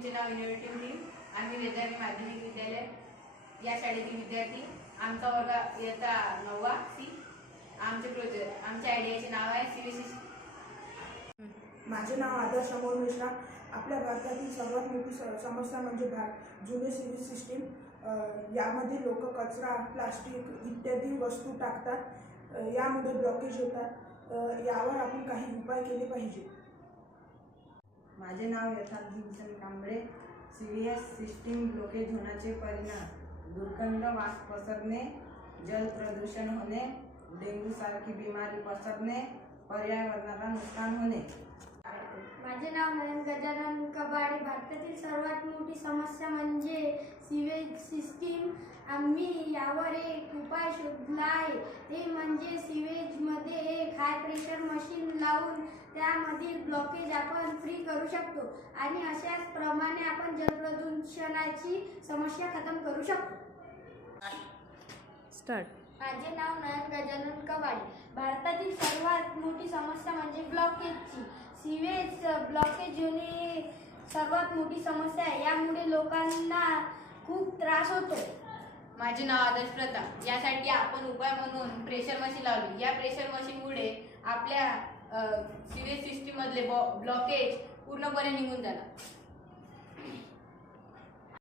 सिस्टीमचे नाव innovative team. आम्ही वेदांनी माध्यमिक विद्यालय या शाळेतील विद्यार्थी. आमचा वर्ग इयत्ता 9वा सी. आमच्या आयडियाचे नाव आहे सीव्हीसी. माझे नाव आदर्श अमोल मिश्रा. आपल्या भारतातील सर्वात मोठी समस्या म्हणजे जुने सिव्हिल सिस्टीम. यामध्ये लोक कचरा, प्लास्टिक इत्यादी वस्तू टाकतात. यामुळे ब्लॉकेज होतात. यावर आपण काही उपाय केले पाहिजे. माझे नाव यथार्थ Bhimsen Kamble. CVS system blockage होण्याचे परिणाम: दुर्गंध, वास पसरणे, जल प्रदूषण होणे, डेंग्यू सारखी बिमारी पसरणे, पर्यावरणाला नुकसान होणे. माझे नाव नयन गजानन कबाडे. भारतातील सर्वात मोठी समस्या म्हणजे सीवेज सिस्टीम. आम्ही यावर एक उपाय शोधला आहे. ते म्हणजे सीवेजमध्ये एक हाय प्रेशर मशीन लावून त्यामधील ब्लॉकेज आपण फ्री करू शकतो आणि अशाच प्रमाणे आपण जलप्रदूषणाची समस्या खतम करू शकतो. माझे नाव नयन गजानन कबाडे. भारतातील सर्वात मोठी समस्या म्हणजे ब्लॉकेजची. सीवेज ब्लॉकेज होणे सर्वात मोठी समस्या आहे. यामुळे लोकांना खूप त्रास होतो. माझे नाव आदर्श प्रताप. यासाठी आपण उपाय म्हणून प्रेशर मशीन लावली. या प्रेशर मशीनमुळे आपल्या सीवेज सिस्टीम मधले ब्लॉकेज पूर्णपणे निघून झाला.